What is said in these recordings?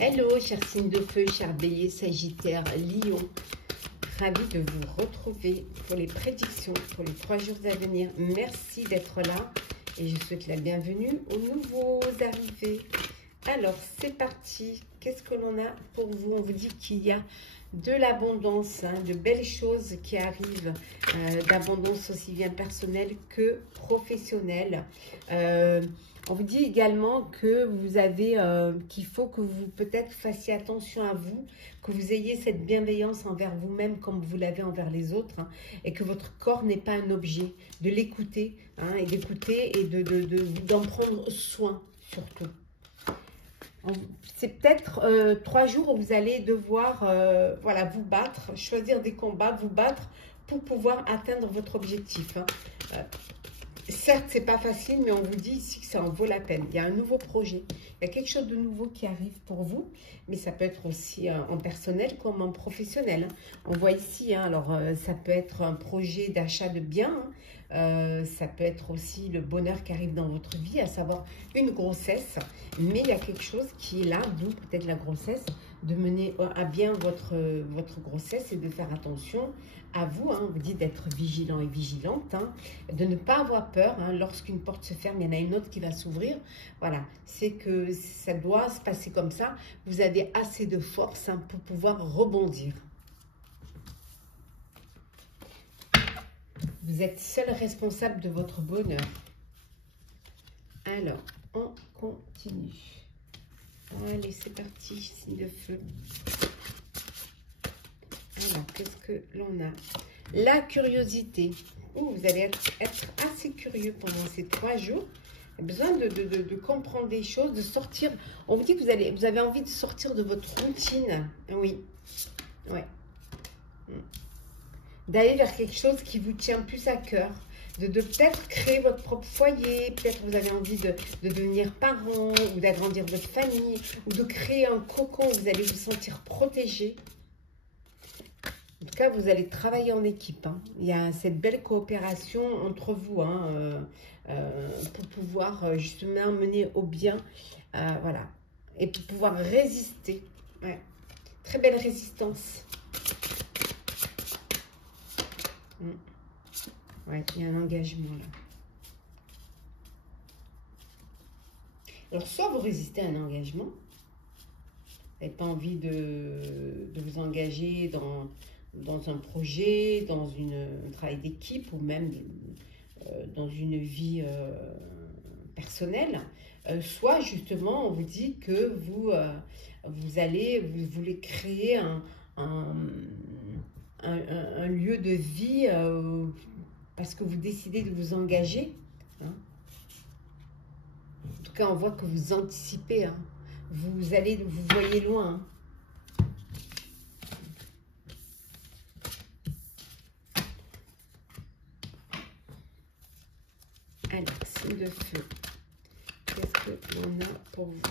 Hello, chers signes de feu, chers béliers, sagittaires, lion. Ravi de vous retrouver pour les prédictions pour les 3 jours à venir. Merci d'être là et je souhaite la bienvenue aux nouveaux arrivés. Alors, c'est parti. Qu'est-ce que l'on a pour vous? On vous dit qu'il y a de l'abondance, de belles choses qui arrivent, d'abondance aussi bien personnelle que professionnelle. On vous dit également que vous avez, qu'il faut que vous peut-être fassiez attention à vous, que vous ayez cette bienveillance envers vous-même comme vous l'avez envers les autres, et que votre corps n'est pas un objet, de l'écouter, et d'écouter et d'en prendre soin surtout. C'est peut-être 3 jours où vous allez devoir voilà, vous battre, choisir des combats, vous battre pour pouvoir atteindre votre objectif. Certes, c'est pas facile, mais on vous dit ici que ça en vaut la peine. Il y a un nouveau projet, il y a quelque chose de nouveau qui arrive pour vous, mais ça peut être aussi en personnel comme en professionnel. On voit ici, alors ça peut être un projet d'achat de biens, ça peut être aussi le bonheur qui arrive dans votre vie, à savoir une grossesse, mais il y a quelque chose qui est là, d'où peut-être la grossesse, de mener à bien votre grossesse et de faire attention à vous. On vous dit d'être vigilant et vigilante, de ne pas avoir peur. Lorsqu'une porte se ferme, il y en a une autre qui va s'ouvrir. Voilà, c'est que ça doit se passer comme ça. Vous avez assez de force pour pouvoir rebondir. Vous êtes seul responsable de votre bonheur. Alors, on continue. Allez, c'est parti, signe de feu. Alors, qu'est-ce que l'on a? La curiosité. Vous allez être assez curieux pendant ces 3 jours. Il y a besoin de comprendre des choses, de sortir. On vous dit que vous avez envie de sortir de votre routine. Oui. Ouais. D'aller vers quelque chose qui vous tient plus à cœur. De peut-être créer votre propre foyer, peut-être vous avez envie de devenir parent, ou d'agrandir votre famille, ou de créer un cocon où vous allez vous sentir protégé. En tout cas, vous allez travailler en équipe. Il y a cette belle coopération entre vous pour pouvoir justement mener au bien, voilà, et pour pouvoir résister. Ouais. Très belle résistance. Ouais, il y a un engagement là. Alors, soit vous résistez à un engagement, vous n'avez pas envie de vous engager dans un projet, dans un travail d'équipe ou même dans une vie personnelle, soit justement on vous dit que vous voulez créer un lieu de vie parce que vous décidez de vous engager. En tout cas, on voit que vous anticipez. Vous voyez loin. Alors, signe de feu. Qu'est-ce que l'on a pour vous?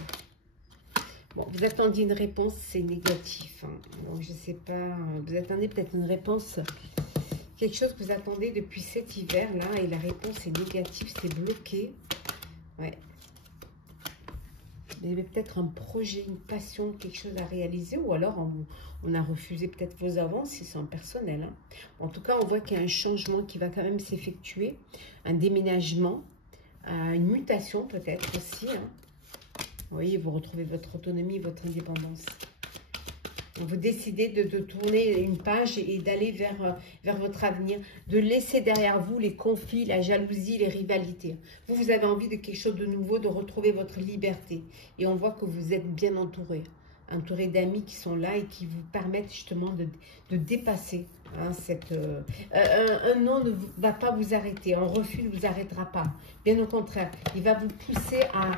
Bon, vous attendiez une réponse, c'est négatif. Donc, je ne sais pas. Vous attendez peut-être une réponse, quelque chose que vous attendez depuis cet hiver-là, et la réponse est négative, c'est bloqué. Ouais. Vous avez peut-être un projet, une passion, quelque chose à réaliser, ou alors on a refusé peut-être vos avances si c'est en personnel. En tout cas, on voit qu'il y a un changement qui va quand même s'effectuer, un déménagement, une mutation peut-être aussi. Vous voyez, vous retrouvez votre autonomie, votre indépendance. Donc, vous décidez de tourner une page et d'aller vers votre avenir, de laisser derrière vous les conflits, la jalousie, les rivalités. Vous avez envie de quelque chose de nouveau, de retrouver votre liberté. Et on voit que vous êtes bien entouré d'amis qui sont là et qui vous permettent justement de dépasser un non ne va pas vous arrêter, un refus ne vous arrêtera pas. Bien au contraire, il va vous pousser à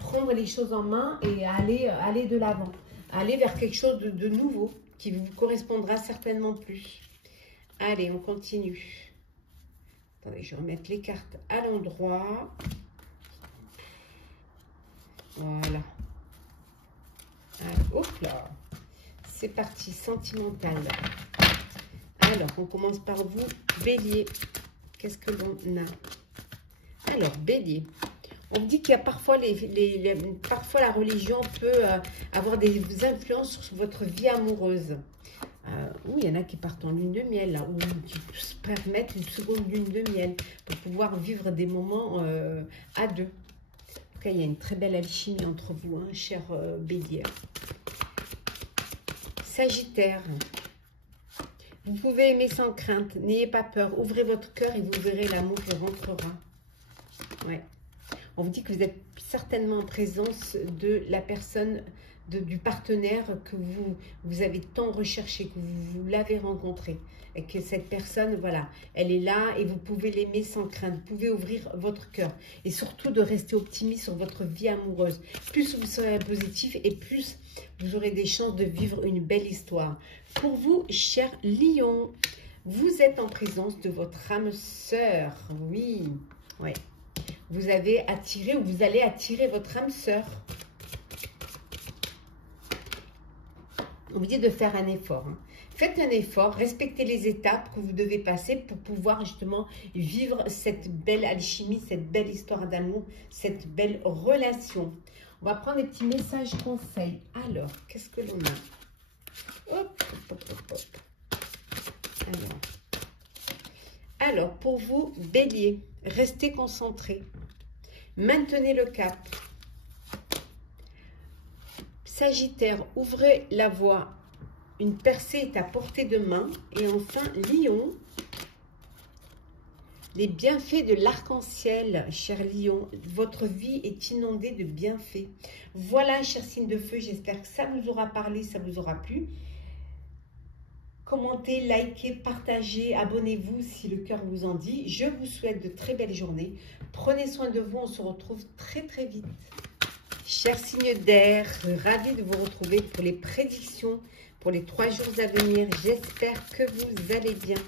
prendre les choses en main et à aller de l'avant. Aller vers quelque chose de nouveau qui vous correspondra certainement plus. Allez, on continue. Attendez, je vais remettre les cartes à l'endroit. Voilà. Hop là. C'est parti, sentimental. Alors, on commence par vous, Bélier. Qu'est-ce que l'on a? Alors, Bélier. On me dit qu'il y a parfois, parfois la religion peut avoir des influences sur votre vie amoureuse. Oui, il y en a qui partent en lune de miel, là, ou qui se permettent une seconde lune de miel pour pouvoir vivre des moments à deux. En tout cas, il y a une très belle alchimie entre vous, hein, cher Bélier. Sagittaire, vous pouvez aimer sans crainte, n'ayez pas peur, ouvrez votre cœur et vous verrez l'amour qui rentrera. Ouais. On vous dit que vous êtes certainement en présence de la personne, du partenaire que vous avez tant recherché, que vous l'avez rencontré. Et que cette personne, voilà, elle est là et vous pouvez l'aimer sans crainte. Vous pouvez ouvrir votre cœur. Et surtout de rester optimiste sur votre vie amoureuse. Plus vous serez positif et plus vous aurez des chances de vivre une belle histoire. Pour vous, cher Lion, vous êtes en présence de votre âme sœur. Oui, ouais. Vous avez attiré ou vous allez attirer votre âme sœur. On vous dit de faire un effort. Hein. Faites un effort, respectez les étapes que vous devez passer pour pouvoir justement vivre cette belle alchimie, cette belle histoire d'amour, cette belle relation. On va prendre des petits messages conseils. Alors, qu'est-ce que l'on a? Hop, hop, hop, hop. Alors, pour vous, Bélier, restez concentré. Maintenez le cap. Sagittaire, ouvrez la voie. Une percée est à portée de main. Et enfin, Lion, les bienfaits de l'arc-en-ciel, cher Lion. Votre vie est inondée de bienfaits. Voilà, cher signe de feu, j'espère que ça vous aura parlé, ça vous aura plu. Commentez, likez, partagez, abonnez-vous si le cœur vous en dit. Je vous souhaite de très belles journées. Prenez soin de vous, on se retrouve très très vite. Chers signes d'air, ravi de vous retrouver pour les prédictions pour les 3 jours à venir. J'espère que vous allez bien.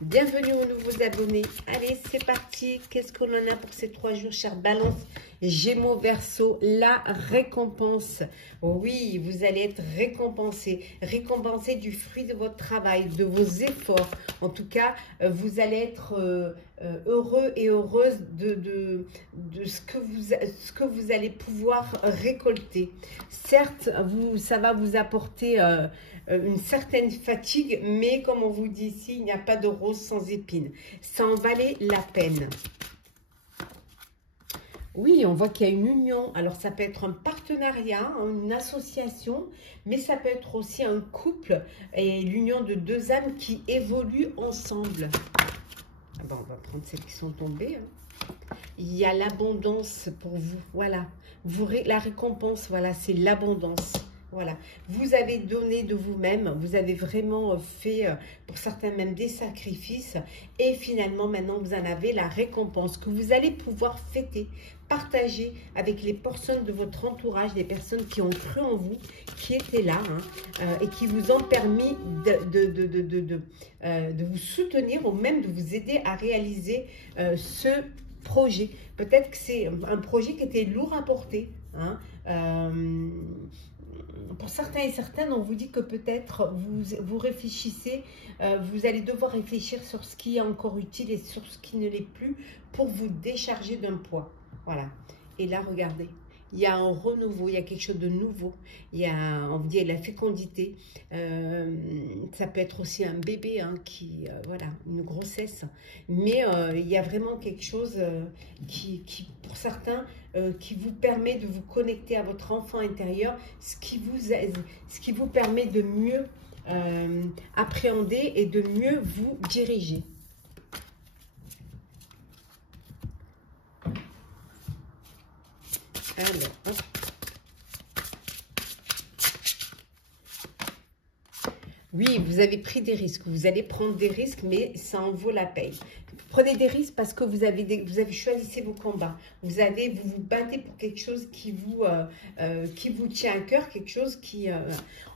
Bienvenue aux nouveaux abonnés. Allez, c'est parti. Qu'est-ce qu'on en a pour ces 3 jours, chère Balance, Gémeaux, Verseau? La récompense. Oui, vous allez être récompensé. Récompensé du fruit de votre travail, de vos efforts. En tout cas, vous allez être heureux et heureuse de ce que vous allez pouvoir récolter. Certes, ça va vous apporter une certaine fatigue, mais comme on vous dit ici, il n'y a pas de rose sans épines. Ça en valait la peine. Oui, on voit qu'il y a une union. Alors, ça peut être un partenariat, une association, mais ça peut être aussi un couple et l'union de 2 âmes qui évoluent ensemble. Ah ben, on va prendre celles qui sont tombées. Hein. Il y a l'abondance pour vous. Voilà. La récompense, voilà, c'est l'abondance. Voilà, vous avez donné de vous-même, vous avez vraiment fait, pour certains même, des sacrifices. Et finalement, maintenant, vous en avez la récompense que vous allez pouvoir fêter, partager avec les personnes de votre entourage, les personnes qui ont cru en vous, qui étaient là, hein, et qui vous ont permis de vous soutenir ou même de vous aider à réaliser ce projet. Peut-être que c'est un projet qui était lourd à porter, hein, pour certains et certaines, on vous dit que peut-être vous réfléchissez, vous allez devoir réfléchir sur ce qui est encore utile et sur ce qui ne l'est plus pour vous décharger d'un poids. Voilà. Et là, regardez, il y a un renouveau, il y a quelque chose de nouveau. Il y a, on vous dit, la fécondité. Ça peut être aussi un bébé, hein, voilà, une grossesse. Mais il y a vraiment quelque chose qui, pour certains, qui vous permet de vous connecter à votre enfant intérieur, ce qui vous permet de mieux appréhender et de mieux vous diriger. Alors, hop. Oui, vous avez pris des risques. Vous allez prendre des risques, mais ça en vaut la peine. Prenez des risques parce que vous avez choisi vos combats. Vous vous battez pour quelque chose qui vous tient à cœur, quelque chose qui...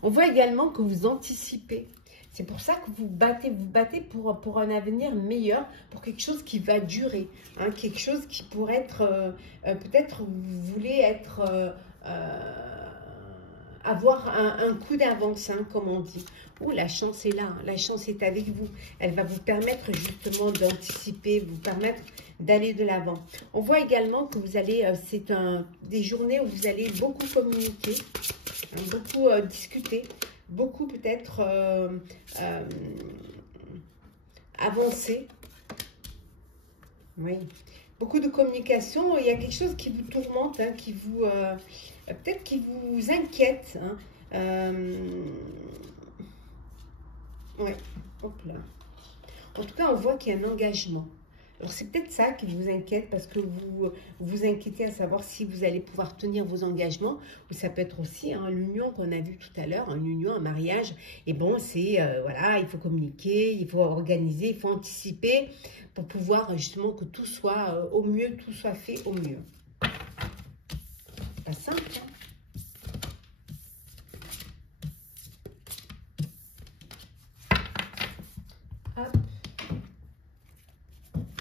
On voit également que vous anticipez. C'est pour ça que vous battez pour un avenir meilleur, pour quelque chose qui va durer, hein, quelque chose qui pourrait être, peut-être vous voulez être avoir un coup d'avance, hein, comme on dit. Ouh, la chance est là, hein, la chance est avec vous. Elle va vous permettre justement d'anticiper, vous permettre d'aller de l'avant. On voit également que vous allez, c'est des journées où vous allez beaucoup communiquer, hein, beaucoup discuter, beaucoup peut-être avancer. Oui, beaucoup de communication. Il y a quelque chose qui vous tourmente, hein, qui vous peut-être qui vous inquiète. Hein. Ouais, hop là. En tout cas, on voit qu'il y a un engagement. Alors, c'est peut-être ça qui vous inquiète parce que vous vous inquiétez à savoir si vous allez pouvoir tenir vos engagements. Ou ça peut être aussi hein, l'union qu'on a vu tout à l'heure, une union, un mariage. Et bon, c'est, voilà, il faut communiquer, il faut organiser, il faut anticiper pour pouvoir justement que tout soit au mieux, tout soit fait au mieux. C'est pas simple, hein?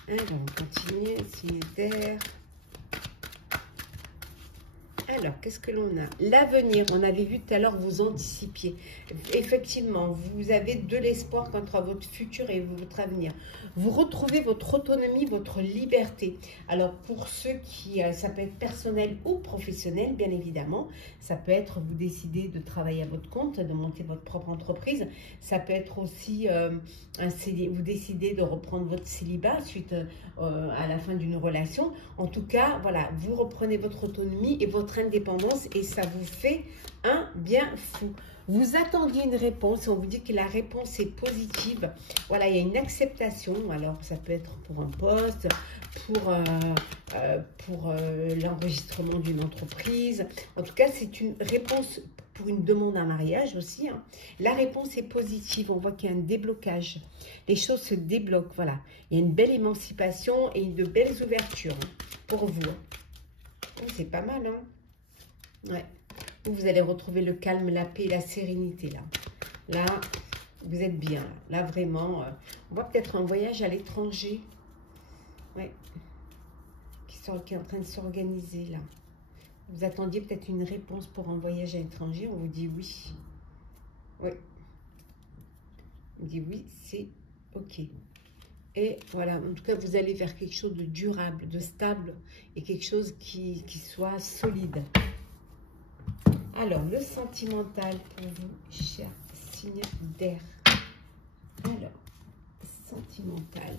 Alors, on continue, célibataire. Alors, qu'est-ce que l'on a? L'avenir, on avait vu tout à l'heure, vous anticipiez. Effectivement, vous avez de l'espoir quant à votre futur et votre avenir. Vous retrouvez votre autonomie, votre liberté. Alors, pour ceux qui, ça peut être personnel ou professionnel, bien évidemment. Ça peut être, vous décidez de travailler à votre compte, de monter votre propre entreprise. Ça peut être aussi, vous décidez de reprendre votre célibat suite à la fin d'une relation. En tout cas, voilà, vous reprenez votre autonomie et votre indépendance et ça vous fait un bien fou. Vous attendiez une réponse et on vous dit que la réponse est positive. Voilà, il y a une acceptation. Alors, ça peut être pour un poste, pour l'enregistrement d'une entreprise. En tout cas, c'est une réponse pour une demande en mariage aussi. Hein. La réponse est positive. On voit qu'il y a un déblocage. Les choses se débloquent. Voilà, il y a une belle émancipation et de belles ouvertures hein, pour vous. Oh, c'est pas mal, hein? Ouais. Vous allez retrouver le calme, la paix, la sérénité, là. Là, vous êtes bien. Là, vraiment, on voit peut-être un voyage à l'étranger. Ouais. Qui est en train de s'organiser, là. Vous attendiez peut-être une réponse pour un voyage à l'étranger. On vous dit oui. Oui. On dit oui, c'est OK. Et voilà, en tout cas, vous allez vers quelque chose de durable, de stable et quelque chose qui soit solide. Alors, le sentimental pour vous, chers signes d'air. Alors, sentimental.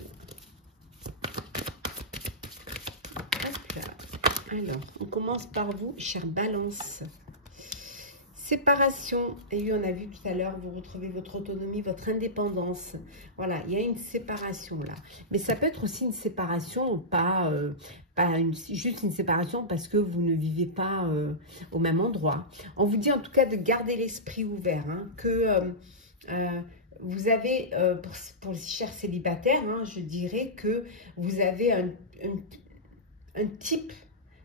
Hop là. Alors, on commence par vous, chère Balance. Séparation, et oui, on a vu tout à l'heure, vous retrouvez votre autonomie, votre indépendance. Voilà, il y a une séparation là. Mais ça peut être aussi une séparation, juste une séparation parce que vous ne vivez pas au même endroit. On vous dit en tout cas de garder l'esprit ouvert, hein, que vous avez, pour les chers célibataires, hein, je dirais que vous avez un type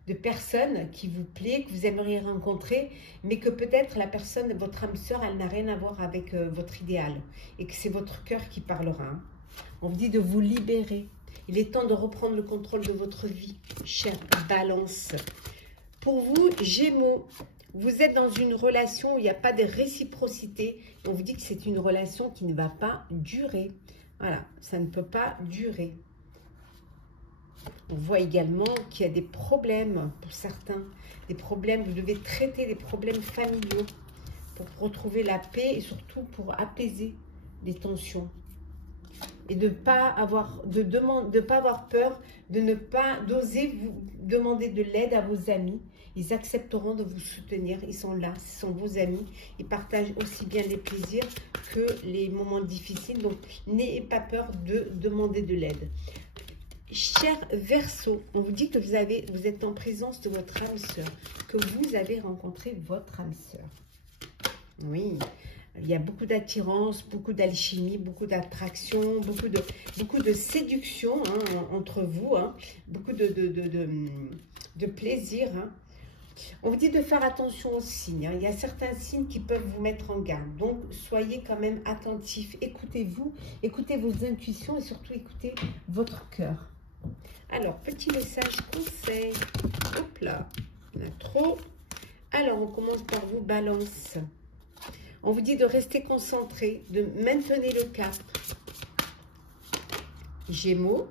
de personne qui vous plaît, que vous aimeriez rencontrer, mais que peut-être la personne, votre âme sœur, elle n'a rien à voir avec votre idéal et que c'est votre cœur qui parlera. Hein. On vous dit de vous libérer. Il est temps de reprendre le contrôle de votre vie, chère Balance. Pour vous, Gémeaux, vous êtes dans une relation où il n'y a pas de réciprocité. On vous dit que c'est une relation qui ne va pas durer. Voilà, ça ne peut pas durer. On voit également qu'il y a des problèmes pour certains, des problèmes, vous devez traiter des problèmes familiaux pour retrouver la paix et surtout pour apaiser les tensions. Et de ne pas avoir, pas avoir peur, de ne pas d'oser vous demander de l'aide à vos amis. Ils accepteront de vous soutenir, ils sont là, ce sont vos amis. Ils partagent aussi bien les plaisirs que les moments difficiles. Donc, n'ayez pas peur de demander de l'aide. Cher Verseau, on vous dit que vous êtes en présence de votre âme sœur, que vous avez rencontré votre âme sœur. Oui, il y a beaucoup d'attirance, beaucoup d'alchimie, beaucoup d'attraction, beaucoup de séduction hein, entre vous, hein, beaucoup de plaisir. Hein. On vous dit de faire attention aux signes. Hein. Il y a certains signes qui peuvent vous mettre en garde. Donc, soyez quand même attentifs. Écoutez-vous, écoutez vos intuitions et surtout écoutez votre cœur. Alors, petit message conseil. Hop là, on a trop. Alors, on commence par vous, Balance. On vous dit de rester concentré, de maintenir le cap. Gémeaux,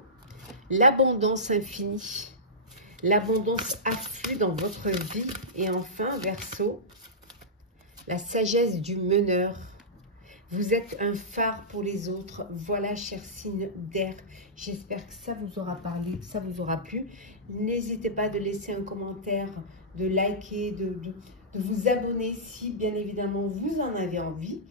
l'abondance infinie. L'abondance afflue dans votre vie. Et enfin, Verseau, la sagesse du meneur. Vous êtes un phare pour les autres. Voilà, cher signe d'air. J'espère que ça vous aura parlé, que ça vous aura plu. N'hésitez pas de laisser un commentaire, de liker, de vous abonner si, bien évidemment, vous en avez envie.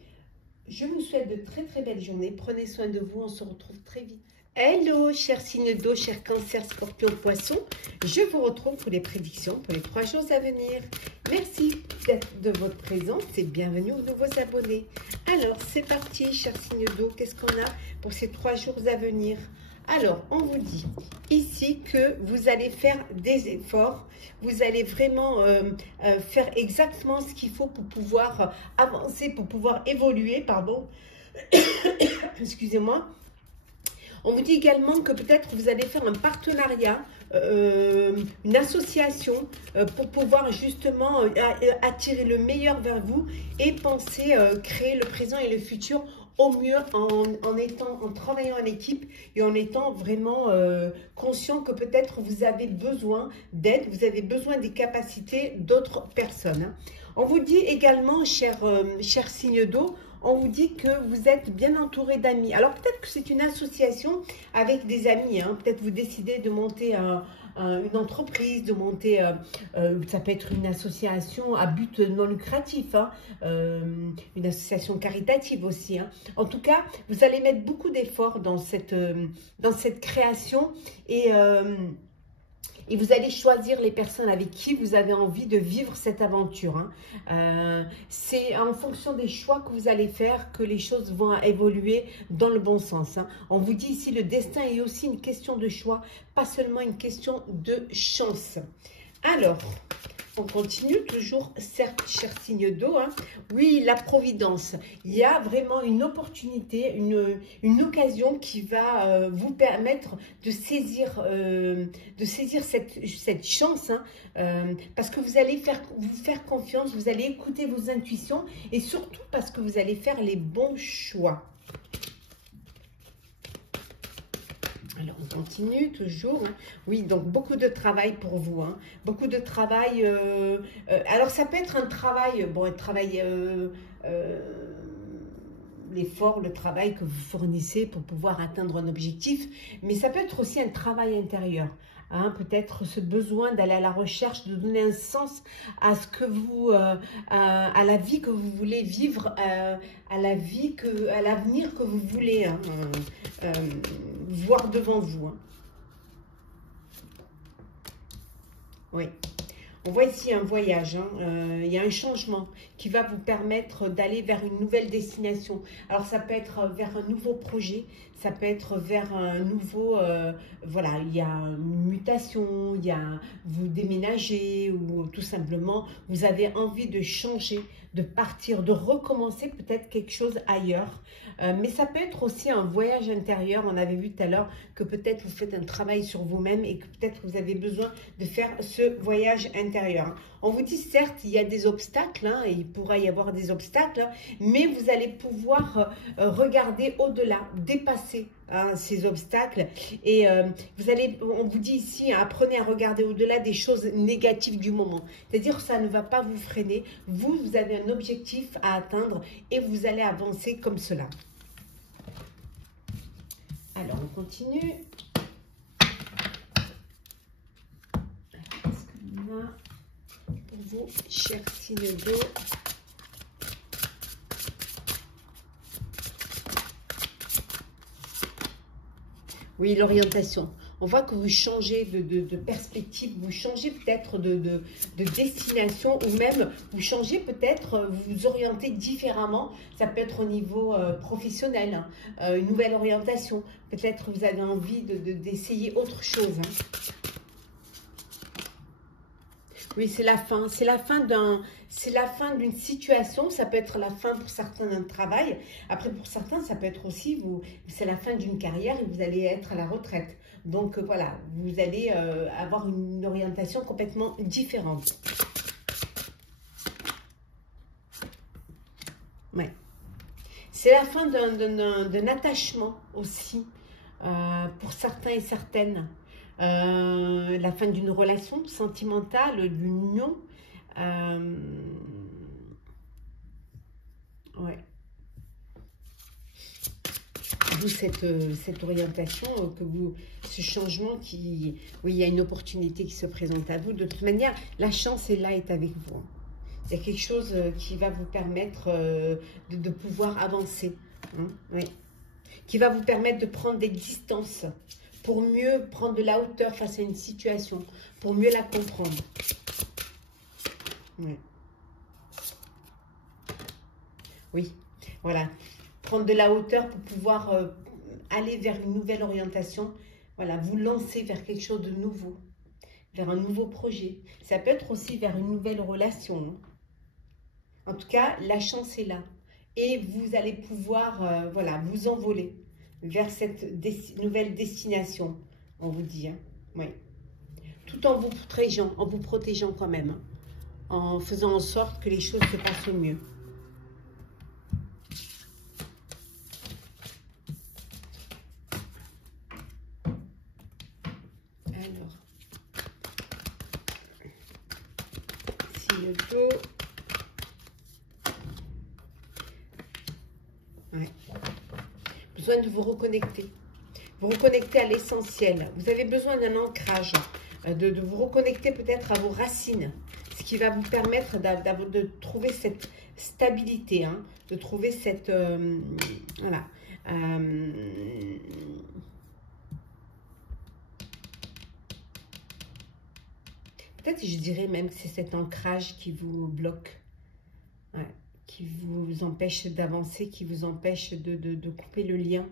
Je vous souhaite de très, très belles journées. Prenez soin de vous. On se retrouve très vite. Hello, chers signes d'eau, chers cancers, scorpions, poissons. Je vous retrouve pour les prédictions pour les 3 jours à venir. Merci de votre présence et bienvenue aux nouveaux abonnés. Alors, c'est parti, chers signes d'eau. Qu'est-ce qu'on a pour ces 3 jours à venir? Alors, on vous dit ici que vous allez faire des efforts. Vous allez vraiment faire exactement ce qu'il faut pour pouvoir avancer, pour pouvoir évoluer, pardon. Excusez-moi. On vous dit également que peut-être vous allez faire un partenariat, une association pour pouvoir justement attirer le meilleur vers vous et penser créer le présent et le futur au mieux en travaillant en équipe et en étant vraiment conscient que peut-être vous avez besoin d'aide, vous avez besoin des capacités d'autres personnes. Hein. On vous dit également, chers signes d'eau, on vous dit que vous êtes bien entouré d'amis. Alors peut-être que c'est une association avec des amis. Hein. Peut-être vous décidez de monter une entreprise, de monter, ça peut être une association à but non lucratif, hein, une association caritative aussi. Hein. En tout cas, vous allez mettre beaucoup d'efforts dans cette création et vous allez choisir les personnes avec qui vous avez envie de vivre cette aventure. Hein. C'est en fonction des choix que vous allez faire que les choses vont évoluer dans le bon sens. Hein. On vous dit ici, le destin est aussi une question de choix, pas seulement une question de chance. Alors, on continue toujours, certes, cher signe d'eau. Hein. Oui, la providence. Il y a vraiment une opportunité, une occasion qui va vous permettre de saisir cette chance. Hein, parce que vous allez vous faire confiance, vous allez écouter vos intuitions et surtout parce que vous allez faire les bons choix. Alors, on continue toujours. Hein. Oui, donc beaucoup de travail pour vous. Hein. Beaucoup de travail. Alors, ça peut être un travail, bon, un travail, l'effort, le travail que vous fournissez pour pouvoir atteindre un objectif, mais ça peut être aussi un travail intérieur. Hein, peut-être ce besoin d'aller à la recherche, de donner un sens à ce que vous, à la vie que vous voulez vivre, à l'avenir que vous voulez hein, voir devant vous. Hein. Oui. On voit ici un voyage, hein. Il y a un changement qui va vous permettre d'aller vers une nouvelle destination. Alors ça peut être vers un nouveau projet, ça peut être vers un nouveau, voilà, il y a une mutation, il y a vous déménagez ou tout simplement vous avez envie de changer, de partir, de recommencer peut-être quelque chose ailleurs. Mais ça peut être aussi un voyage intérieur. On avait vu tout à l'heure que peut-être vous faites un travail sur vous-même et que peut-être vous avez besoin de faire ce voyage intérieur. On vous dit certes, il y a des obstacles, hein, et il pourra y avoir des obstacles, hein, mais vous allez pouvoir regarder au-delà, dépasser hein, ces obstacles. Et on vous dit ici, hein, apprenez à regarder au-delà des choses négatives du moment. C'est-à-dire que ça ne va pas vous freiner. Vous avez un objectif à atteindre et vous allez avancer comme cela. Alors, on continue. Qu'est-ce qu'on a pour vous, chers signes d'eau? Oui, l'orientation. On voit que vous changez de perspective, vous changez peut-être de destination ou même vous changez peut-être, vous vous orientez différemment. Ça peut être au niveau professionnel, hein, une nouvelle orientation. Peut-être vous avez envie d'essayer autre chose. Hein. Oui, c'est la fin. C'est la fin d'une situation. Ça peut être la fin pour certains d'un travail. Après, pour certains, ça peut être aussi, c'est la fin d'une carrière et vous allez être à la retraite. Donc, voilà, vous allez avoir une orientation complètement différente. Ouais. C'est la fin d'un attachement aussi, pour certains et certaines. La fin d'une relation sentimentale, d'une union. Ouais. D'où cette orientation, ce changement qui... Oui, il y a une opportunité qui se présente à vous. De toute manière, la chance est là, est avec vous. Il y a quelque chose qui va vous permettre de pouvoir avancer. Hein, oui. Qui va vous permettre de prendre des distances pour mieux prendre de la hauteur face à une situation, pour mieux la comprendre. Oui. Oui, voilà. Prendre de la hauteur pour pouvoir aller vers une nouvelle orientation. Voilà, vous lancer vers quelque chose de nouveau, vers un nouveau projet. Ça peut être aussi vers une nouvelle relation. En tout cas, la chance est là. Et vous allez pouvoir, voilà, vous envoler vers cette nouvelle destination, on vous dit. Hein. Oui. Tout en vous protégeant quand même. Hein, en faisant en sorte que les choses se passent au mieux. Alors, si le dos... Ouais. Besoin de vous reconnecter. Vous reconnecter à l'essentiel. Vous avez besoin d'un ancrage, de vous reconnecter peut-être à vos racines, ce qui va vous permettre de trouver cette stabilité, hein, de trouver cette... voilà. Peut-être, je dirais même que c'est cet ancrage qui vous bloque, ouais, qui vous empêche d'avancer, qui vous empêche de couper le lien.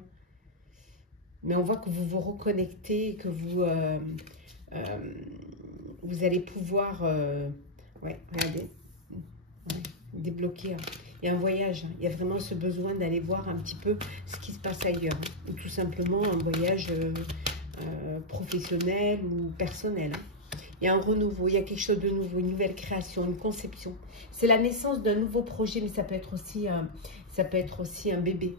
Mais on voit que vous vous reconnectez, que vous, vous allez pouvoir, ouais, regardez, ouais, débloquer. Il y a un voyage, il y a vraiment ce besoin d'aller voir un petit peu ce qui se passe ailleurs. Hein, ou tout simplement un voyage professionnel ou personnel. Hein. Il y a un renouveau, il y a quelque chose de nouveau, une nouvelle création, une conception. C'est la naissance d'un nouveau projet, mais ça peut être aussi un bébé.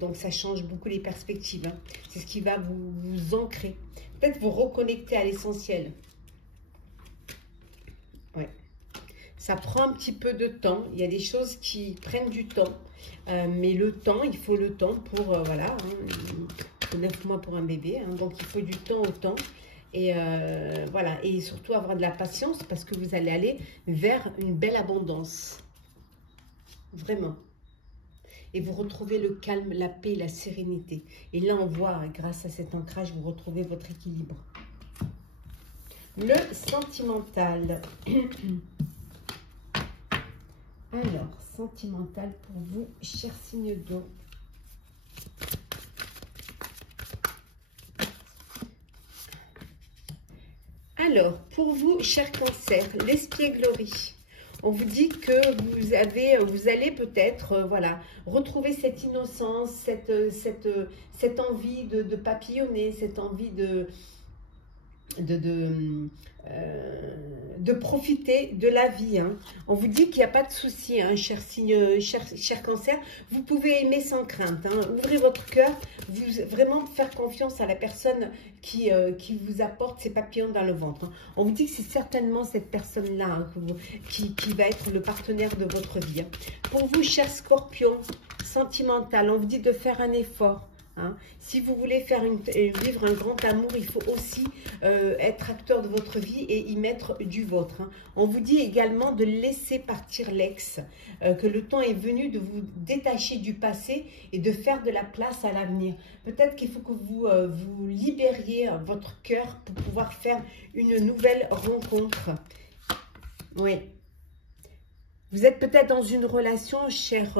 Donc ça change beaucoup les perspectives. Hein. C'est ce qui va vous ancrer. Peut-être vous reconnecter à l'essentiel. Ouais. Ça prend un petit peu de temps. Il y a des choses qui prennent du temps. Mais le temps, il faut le temps pour... voilà, hein, 9 mois pour un bébé. Hein, donc il faut du temps au temps. Et voilà, et surtout avoir de la patience parce que vous allez aller vers une belle abondance. Vraiment. Et vous retrouvez le calme, la paix, la sérénité. Et là, on voit, grâce à cet ancrage, vous retrouvez votre équilibre. Le sentimental. Alors, sentimental pour vous, cher signe d'eau. Alors, pour vous, cher cancer, l'espièglerie. On vous dit que vous allez peut-être, voilà, retrouver cette innocence, cette envie de papillonner, cette envie de profiter de la vie. Hein. On vous dit qu'il n'y a pas de souci, hein, cher cancer. Vous pouvez aimer sans crainte. Hein. Ouvrez votre cœur, vraiment faire confiance à la personne qui vous apporte ces papillons dans le ventre. Hein. On vous dit que c'est certainement cette personne-là, hein, qui va être le partenaire de votre vie. Hein. Pour vous, cher scorpion, sentimental, on vous dit de faire un effort. Hein. Si vous voulez vivre un grand amour, il faut aussi être acteur de votre vie et y mettre du vôtre. Hein. On vous dit également de laisser partir l'ex, que le temps est venu de vous détacher du passé et de faire de la place à l'avenir. Peut-être qu'il faut que vous libériez votre cœur pour pouvoir faire une nouvelle rencontre. Oui. Vous êtes peut-être dans une relation, cher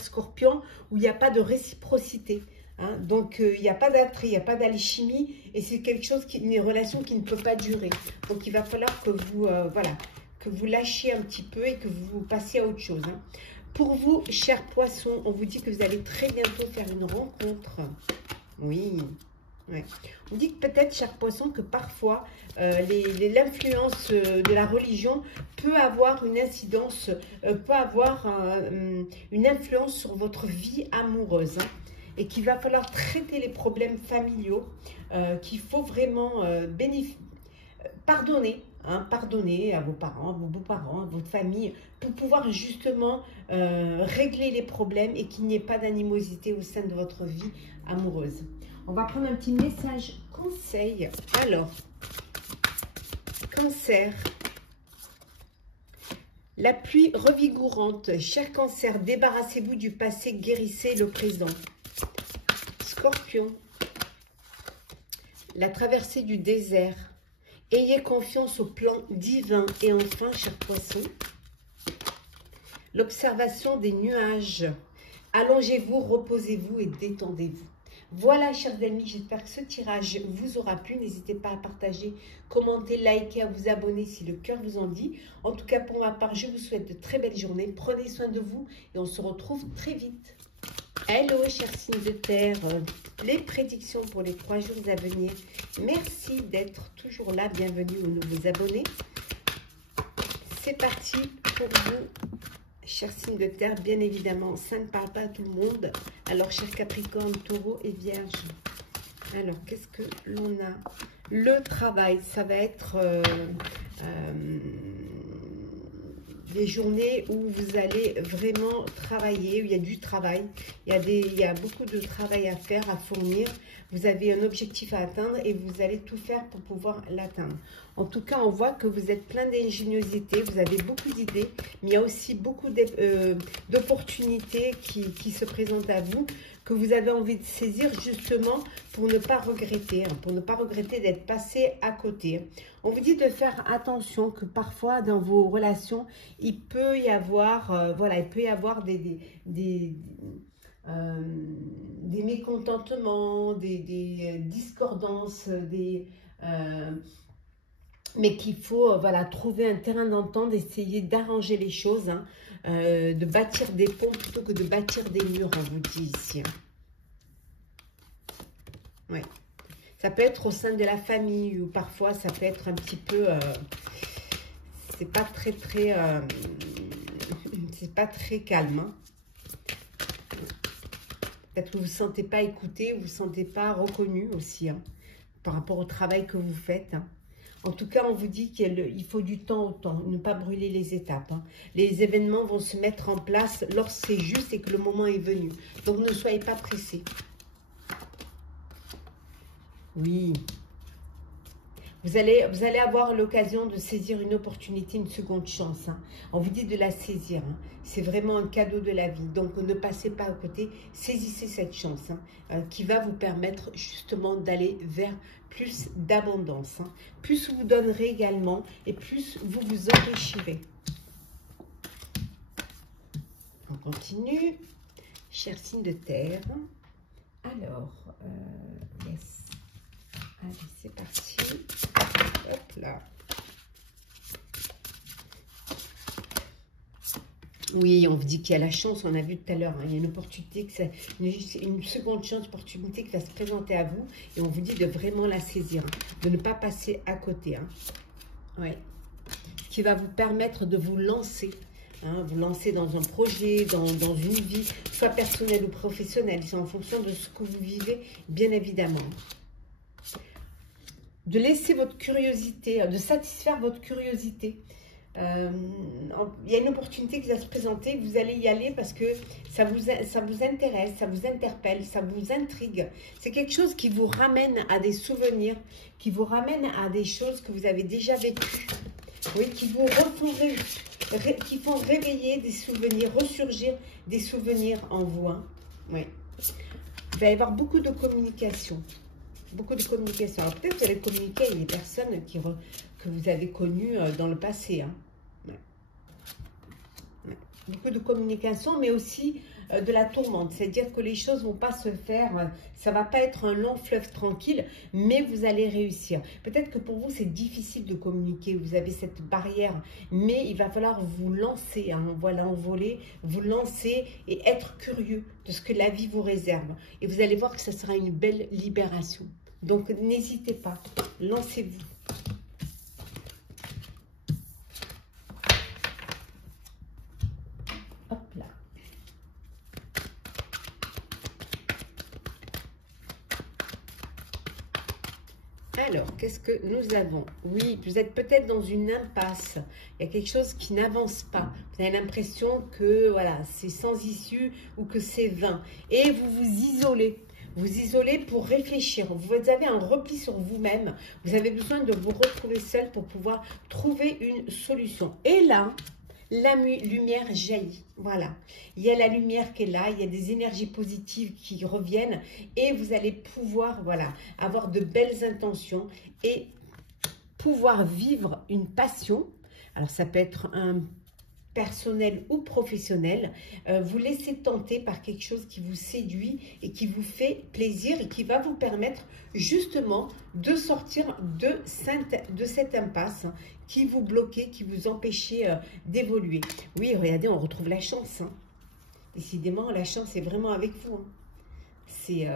scorpion, où il n'y a pas de réciprocité. Hein, donc, il n'y a pas d'attrait, il n'y a pas d'alchimie et c'est quelque chose, une relation qui ne peut pas durer. Donc, il va falloir que voilà, que vous lâchiez un petit peu et que vous passiez à autre chose. Hein. Pour vous, chers poissons, on vous dit que vous allez très bientôt faire une rencontre. Oui, Ouais. On dit que peut-être, cher poisson, que parfois l'influence de la religion peut avoir une incidence, peut avoir une influence sur votre vie amoureuse, hein, et qu'il va falloir traiter les problèmes familiaux, qu'il faut vraiment pardonner. Hein, pardonner à vos parents, à vos beaux-parents, à votre famille, pour pouvoir justement régler les problèmes et qu'il n'y ait pas d'animosité au sein de votre vie amoureuse. On va prendre un petit message conseil. Alors, Cancer. La pluie revigorante. Cher Cancer, débarrassez-vous du passé, guérissez le présent. Scorpion. La traversée du désert. Ayez confiance au plan divin. Et enfin, cher Poisson, l'observation des nuages. Allongez-vous, reposez-vous et détendez-vous. Voilà, chers amis, j'espère que ce tirage vous aura plu. N'hésitez pas à partager, commenter, liker, à vous abonner si le cœur vous en dit. En tout cas, pour ma part, je vous souhaite de très belles journées. Prenez soin de vous et on se retrouve très vite. Hello, chers signes de terre, les prédictions pour les 3 jours à venir. Merci d'être toujours là. Bienvenue aux nouveaux abonnés. C'est parti pour vous, chers signes de terre. Bien évidemment, ça ne parle pas à tout le monde. Alors, chers Capricorne, Taureau et Vierge. Alors, qu'est-ce que l'on a? Le travail, ça va être des journées où vous allez vraiment travailler, où il y a du travail, il y a beaucoup de travail à faire, à fournir. Vous avez un objectif à atteindre et vous allez tout faire pour pouvoir l'atteindre. En tout cas, on voit que vous êtes plein d'ingéniosité, vous avez beaucoup d'idées, mais il y a aussi beaucoup d'opportunités qui se présentent à vous, que vous avez envie de saisir justement pour ne pas regretter, hein, pour ne pas regretter d'être passé à côté. On vous dit de faire attention que parfois dans vos relations, il peut y avoir, voilà, il peut y avoir des mécontentements, des discordances, mais qu'il faut voilà, trouver un terrain d'entente, essayer d'arranger les choses, hein, de bâtir des ponts plutôt que de bâtir des murs, on vous dit ici. Oui. Ça peut être au sein de la famille ou parfois ça peut être un petit peu... c'est pas très c'est pas très calme. Hein. Peut-être que vous ne vous sentez pas écouté, vous ne vous sentez pas reconnu aussi, hein, par rapport au travail que vous faites. Hein. En tout cas, on vous dit qu'il faut du temps au temps, ne pas brûler les étapes. Hein. Les événements vont se mettre en place lorsque c'est juste et que le moment est venu. Donc, ne soyez pas pressés. Oui. Vous allez avoir l'occasion de saisir une opportunité, une seconde chance. Hein. On vous dit de la saisir. Hein. C'est vraiment un cadeau de la vie. Donc, ne passez pas à côté. Saisissez cette chance, hein, qui va vous permettre justement d'aller vers plus d'abondance. Hein. Plus vous donnerez également et plus vous vous enrichirez. On continue. Chers signes de terre. Alors, yes. Allez, c'est parti. Hop là. Oui, on vous dit qu'il y a la chance, on a vu tout à l'heure, hein, il y a une opportunité, une seconde chance, opportunité qui va se présenter à vous. Et on vous dit de vraiment la saisir, hein, de ne pas passer à côté. Hein. Ouais. Qui va vous permettre de vous lancer. Hein, vous lancer dans un projet, dans une vie, soit personnelle ou professionnelle. C'est en fonction de ce que vous vivez, bien évidemment. De laisser votre curiosité, de satisfaire votre curiosité. Il y a une opportunité qui va se présenter, vous allez y aller parce que ça vous intéresse, ça vous interpelle, ça vous intrigue. C'est quelque chose qui vous ramène à des souvenirs, qui vous ramène à des choses que vous avez déjà vécues. Oui, qui vous qui font réveiller des souvenirs, ressurgir des souvenirs en vous. Hein. Oui. Il va y avoir beaucoup de communication. Beaucoup de communication. Alors peut-être que vous allez communiquer avec des personnes que vous avez connues dans le passé. Hein. Ouais. Ouais. Beaucoup de communication, mais aussi de la tourmente. C'est-à-dire que les choses ne vont pas se faire, ça ne va pas être un long fleuve tranquille, mais vous allez réussir. Peut-être que pour vous, c'est difficile de communiquer, vous avez cette barrière, mais il va falloir vous lancer, hein, voilà, envoler, vous lancer et être curieux de ce que la vie vous réserve. Et vous allez voir que ce sera une belle libération. Donc, n'hésitez pas, lancez-vous. Hop là. Alors, qu'est-ce que nous avons? Oui, vous êtes peut-être dans une impasse. Il y a quelque chose qui n'avance pas. Vous avez l'impression que voilà, c'est sans issue ou que c'est vain. Et vous vous isolez. Vous isolez pour réfléchir. Vous avez un repli sur vous-même. Vous avez besoin de vous retrouver seul pour pouvoir trouver une solution. Et là, la lumière jaillit. Voilà. Il y a la lumière qui est là. Il y a des énergies positives qui reviennent. Et vous allez pouvoir, voilà, avoir de belles intentions et pouvoir vivre une passion. Alors, ça peut être un personnel ou professionnel, vous laissez tenter par quelque chose qui vous séduit et qui vous fait plaisir et qui va vous permettre justement de sortir de cette impasse qui vous bloquait, qui vous empêchait d'évoluer. Oui, regardez, on retrouve la chance. Hein. Décidément, la chance est vraiment avec vous. Hein. C'est...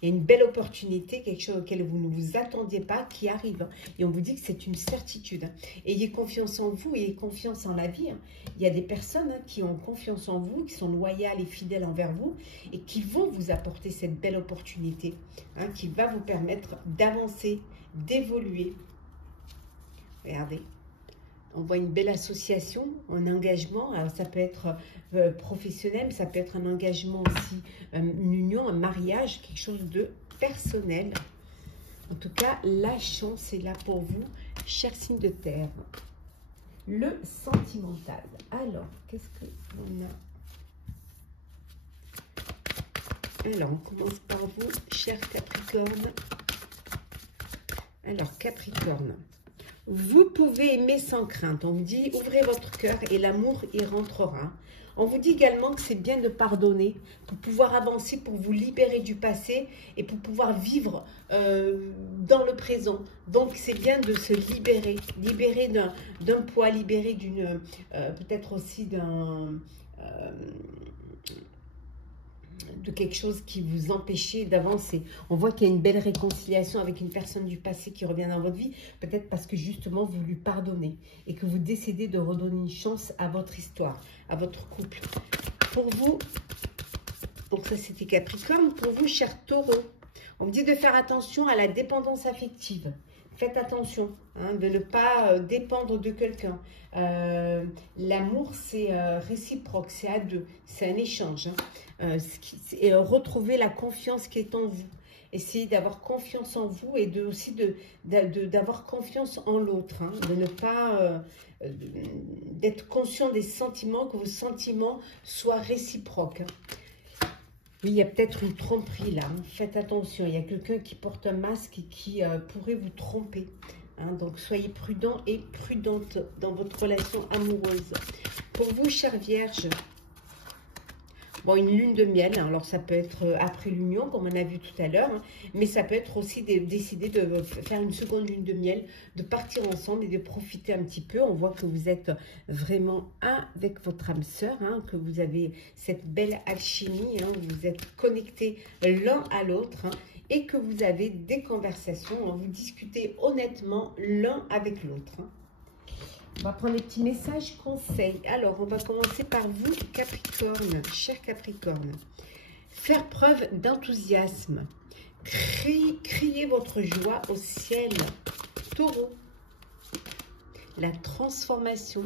il y a une belle opportunité, quelque chose auquel vous ne vous attendiez pas, qui arrive. Et on vous dit que c'est une certitude. Ayez confiance en vous, ayez confiance en la vie. Il y a des personnes qui ont confiance en vous, qui sont loyales et fidèles envers vous, et qui vont vous apporter cette belle opportunité, qui va vous permettre d'avancer, d'évoluer. Regardez. On voit une belle association, un engagement. Alors ça peut être professionnel, ça peut être un engagement aussi, une union, un mariage, quelque chose de personnel. En tout cas, la chance est là pour vous, chers signes de terre. Le sentimental. Alors, qu'est-ce qu'on a? Alors, on commence par vous, chers Capricorne. Alors, Capricorne. Vous pouvez aimer sans crainte. On vous dit, ouvrez votre cœur et l'amour y rentrera. On vous dit également que c'est bien de pardonner pour pouvoir avancer, pour vous libérer du passé et pour pouvoir vivre dans le présent. Donc, c'est bien de se libérer. Libérer d'un poids, libérer d'une... peut-être aussi de quelque chose qui vous empêchait d'avancer. On voit qu'il y a une belle réconciliation avec une personne du passé qui revient dans votre vie, peut-être parce que justement vous lui pardonnez et que vous décidez de redonner une chance à votre histoire, à votre couple. Pour vous, donc ça c'était Capricorne, pour vous chers taureaux, on me dit de faire attention à la dépendance affective. Faites attention de ne pas dépendre de quelqu'un. L'amour, c'est réciproque, c'est à deux, c'est un échange. Et retrouver la confiance qui est en vous. Essayez d'avoir confiance en vous et aussi d'avoir confiance en l'autre. De ne pas... d'être conscient des sentiments, que vos sentiments soient réciproques. Oui, il y a peut-être une tromperie là. Faites attention, il y a quelqu'un qui porte un masque et qui pourrait vous tromper. Donc, soyez prudent et prudente dans votre relation amoureuse. Pour vous, chère Vierge, bon, une lune de miel, alors ça peut être après l'union, comme on a vu tout à l'heure, mais ça peut être aussi décider de faire une seconde lune de miel, de partir ensemble et de profiter un petit peu. On voit que vous êtes vraiment un avec votre âme sœur, que vous avez cette belle alchimie, vous êtes connectés l'un à l'autre, et que vous avez des conversations, vous discutez honnêtement l'un avec l'autre. On va prendre les petits messages conseils. Alors, on va commencer par vous, Capricorne, cher Capricorne. Faire preuve d'enthousiasme. Criez votre joie au ciel. Taureau. La transformation.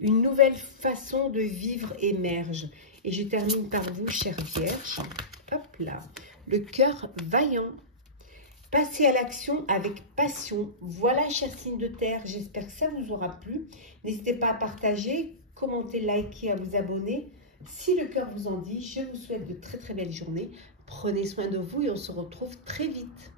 Une nouvelle façon de vivre émerge. Et je termine par vous, chère Vierge. Hop là. Le cœur vaillant. Passez à l'action avec passion. Voilà, chers signes de terre, j'espère que ça vous aura plu. N'hésitez pas à partager, commenter, liker, à vous abonner. Si le cœur vous en dit, je vous souhaite de très très belles journées. Prenez soin de vous et on se retrouve très vite.